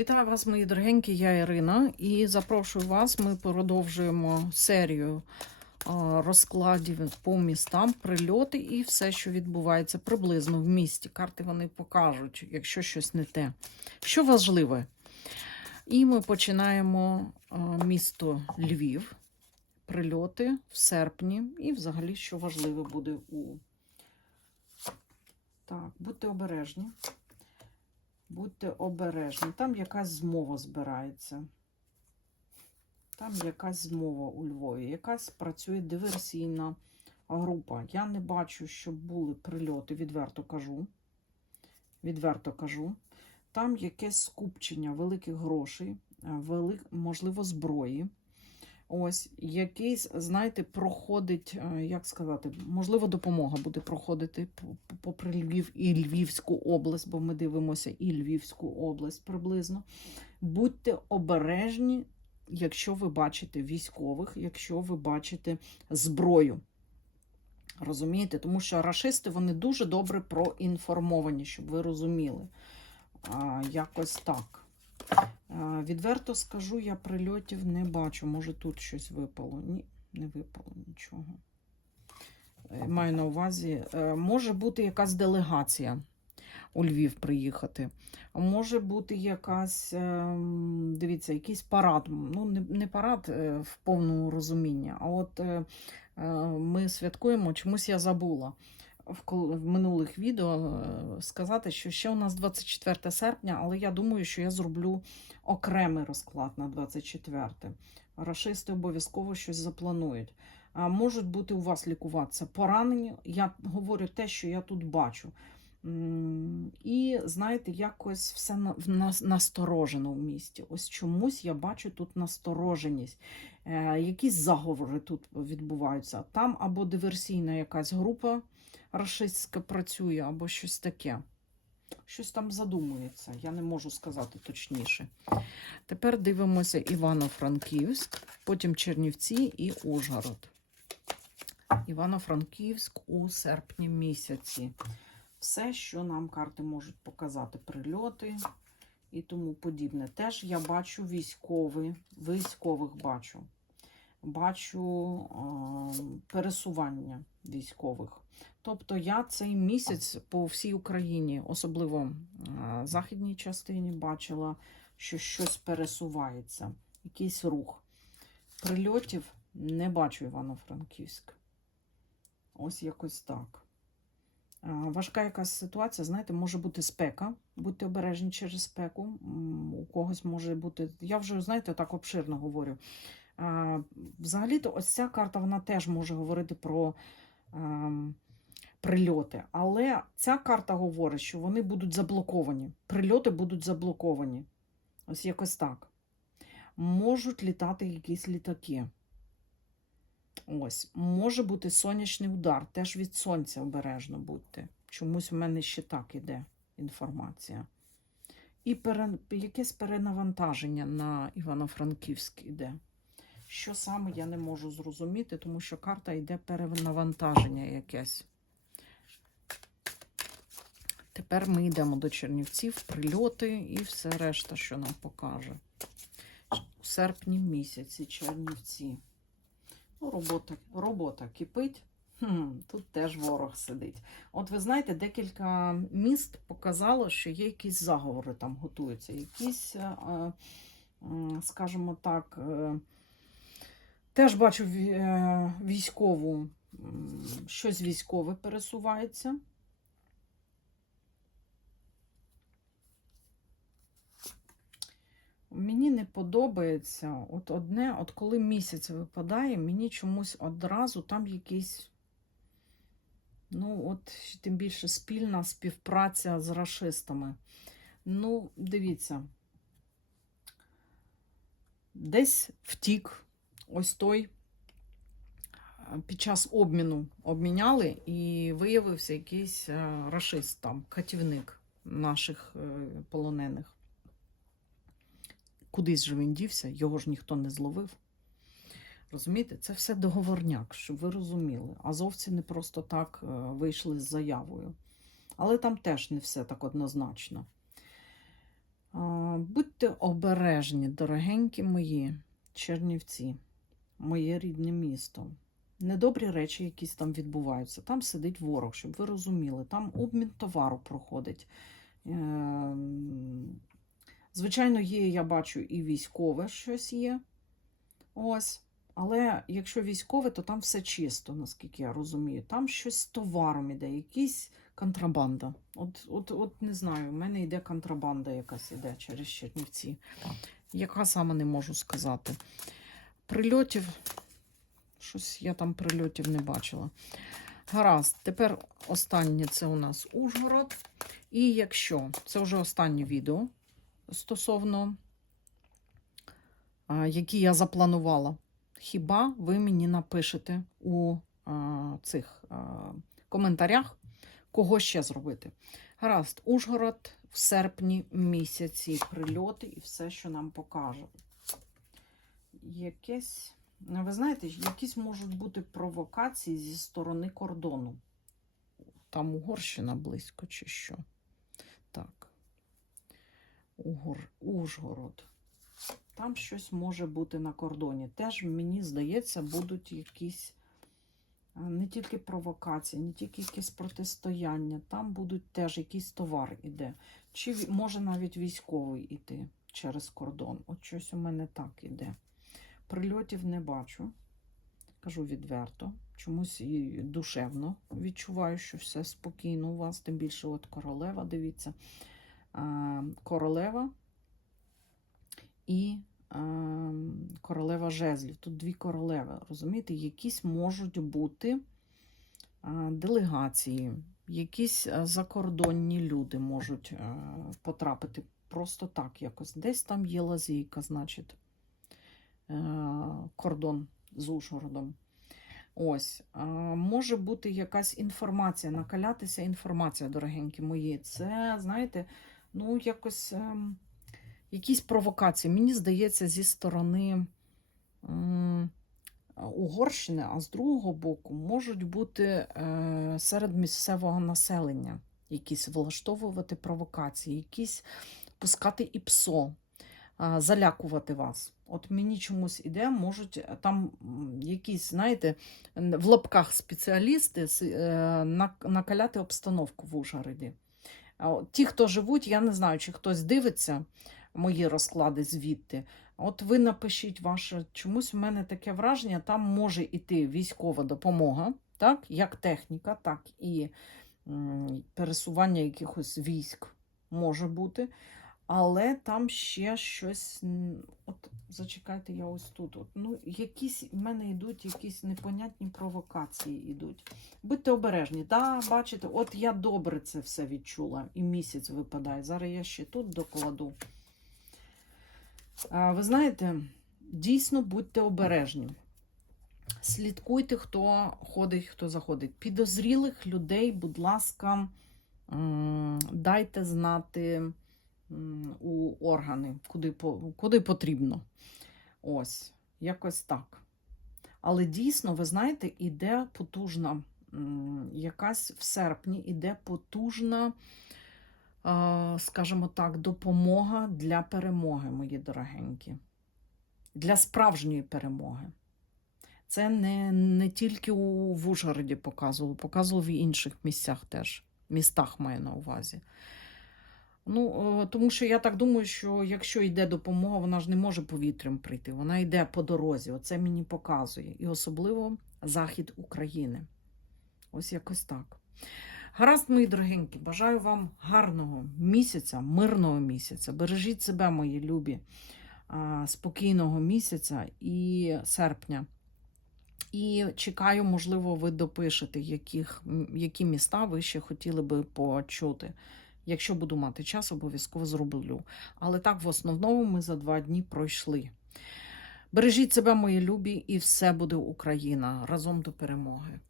Вітаю вас, мої дорогенькі, я Ірина, і запрошую вас. Ми продовжуємо серію розкладів по містам, прильоти і все, що відбувається приблизно в місті. Карти вони покажуть, якщо щось не те. Що важливе? І ми починаємо місто Львів, прильоти в серпні, і взагалі, що важливе буде у. Так, будьте обережні. Будьте обережні. Там якась змова збирається. Там якась змова у Львові. Якась працює диверсійна група. Я не бачу, щоб були прильоти, відверто кажу. Відверто кажу. Там якесь скупчення великих грошей, велик, можливо, зброї. Ось, якийсь, знаєте, проходить, е, як сказати, можливо, допомога буде проходити попри Львів і Львівську область, бо ми дивимося і Львівську область приблизно. Будьте обережні, якщо ви бачите військових, якщо ви бачите зброю. Розумієте? Тому що рашисти вони дуже добре проінформовані, щоб ви розуміли. А, якось так. Відверто скажу, я прильотів не бачу. Може тут щось випало. Ні, не випало нічого. Е, Маю на увазі, е, може бути якась делегація у Львів приїхати. Може бути якась, ем, дивіться, якийсь парад. Ну, не, парад е, в повному розумінні, а от ми святкуємо, чомусь я забула в, минулих відео е, сказати, що ще у нас 24 серпня, але я думаю, що я зроблю окремий розклад на 24. Рашисти обов'язково щось запланують. Можуть бути у вас лікуватися поранені. Я говорю те, що я тут бачу. І знаєте, якось все насторожено в місті. Ось чомусь я бачу тут настороженість. Е, якісь заговори тут відбуваються. Там або диверсійна якась група рашистська працює, або щось таке. Щось там задумується, я не можу сказати точніше. Тепер дивимося Івано-Франківськ, потім Чернівці і Ужгород. Івано-Франківськ у серпні місяці. Все, що нам карти можуть показати, прильоти і тому подібне. Теж я бачу військові, військових бачу. Бачу е, пересування військових. Тобто я цей місяць по всій Україні, особливо е, західній частині, бачила, що щось пересувається, якийсь рух. Прильотів не бачу Івано-Франківськ. Ось якось так. Е, Важка якась ситуація, знаєте, може бути спека. Будьте обережні через спеку. У когось може бути. Я вже, знаєте, так обширно говорю. Е, Взагалі-то ось ця карта вона теж може говорити про ем, прильоти. Але ця карта говорить, що вони будуть заблоковані. Прильоти будуть заблоковані. Ось якось так. Можуть літати якісь літаки. Ось, може бути сонячний удар, теж від сонця обережно будьте. Чомусь в мене ще так іде інформація. І пере... якесь перенавантаження на Івано-Франківськ іде. Що саме я не можу зрозуміти, тому що карта йде перенавантаження якесь. Тепер ми йдемо до Чернівців, прильоти і все решта, що нам покаже. У серпні місяці Чернівці. Ну, робота, робота кипить. Хм, тут теж ворог сидить. От ви знаєте, декілька міст показало, що є якісь заговори там готуються. Якісь, е, е, скажімо так, е, теж бачу військову, щось військове пересувається. Мені не подобається от одне, от коли місяць випадає, мені чомусь одразу там якийсь, ну, от тим більше спільна співпраця з рашистами. Ну, дивіться, десь втік ось той під час обміну обміняли і виявився якийсь а, рашист там, катівник наших е, полонених. Кудись же він дівся, його ж ніхто не зловив. Розумієте, це все договорняк, щоб ви розуміли. Азовці не просто так е, вийшли з заявою. Але там теж не все так однозначно. Будьте обережні, дорогенькі мої Чернівці, моє рідне місто. Недобрі речі якісь там відбуваються. Там сидить ворог, щоб ви розуміли. Там обмін товару проходить. Звичайно, є, я бачу, і військове щось є. Ось. Але якщо військове, то там все чисто, наскільки я розумію. Там щось з товаром іде, якийсь контрабанда. От, от, от не знаю, в мене йде контрабанда якась іде через Чернівці. Яка саме не можу сказати. Прильотів, щось я там прильотів не бачила. Гаразд, тепер останнє це у нас Ужгород. І якщо це вже останнє відео стосовно, які я запланувала. Хіба ви мені напишете у цих коментарях, кого ще зробити? Гаразд, Ужгород в серпні місяці прильоти і все, що нам покаже. Якесь, ви знаєте, якісь можуть бути провокації зі сторони кордону. Там Угорщина близько чи що. Ужгород. Там щось може бути на кордоні. Теж, мені здається, будуть якісь не тільки провокації, не тільки якісь протистояння. Там будуть теж якийсь товар іде. Чи може навіть військовий іти через кордон. От щось у мене так іде. Прильотів не бачу. Кажу відверто. Чомусь і душевно відчуваю, що все спокійно у вас. Тим більше, от королева, дивіться. А, королева і королева жезлів. Тут дві королеви. Розумієте, якісь можуть бути делегації, якісь закордонні люди можуть потрапити просто так якось. Десь там є лазійка, значить, е, кордон з Ужгородом. Ось, може бути якась інформація, накалятися інформація, дорогенькі мої. Це, знаєте, ну, якось ем, якісь провокації. Мені здається, зі сторони Угорщини, а з другого боку, можуть бути е, серед місцевого населення якісь влаштовувати провокації, якісь пускати і псо, а, залякувати вас. От мені чомусь іде, можуть е, там якісь, знаєте, в лапках спеціалісти е, накаляти обстановку в Ужгороді. Ті, хто живуть, я не знаю, чи хтось дивиться мої розклади звідти. От ви напишіть ваше, чомусь в мене таке враження, там може йти військова допомога, так, як техніка, так і пересування якихось військ може бути. Але там ще щось. От зачекайте, я ось тут. От, ну, якісь в мене йдуть якісь непонятні провокації йдуть. Будьте обережні. Да, бачите, от я добре це все відчула, і місяць випадає. Зараз я ще тут докладу. А, ви знаєте, дійсно будьте обережні. Слідкуйте, хто ходить, хто заходить. Підозрілих людей, будь ласка, дайте знати у органи, куди, куди потрібно. Ось, якось так. Але дійсно, ви знаєте, іде потужна, якась в серпні іде потужна, скажімо так, допомога для перемоги, мої дорогенькі. Для справжньої перемоги. Це не, не тільки у в Ужгороді показувало, показувало в інших місцях теж. Містах маю на увазі. Ну, е, тому що я так думаю, що якщо йде допомога, вона ж не може повітрям прийти. Вона йде по дорозі. Оце мені показує. І особливо захід України. Ось якось так. Гаразд, мої дорогенькі, бажаю вам гарного місяця, мирного місяця. Бережіть себе, мої любі, спокійного місяця і серпня. І чекаю, можливо, ви допишете, яких, які міста ви ще хотіли би почути. Якщо буду мати час, обов'язково зроблю. Але так, в основному, ми за два дні пройшли. Бережіть себе, мої любі, і все буде Україна разом до перемоги.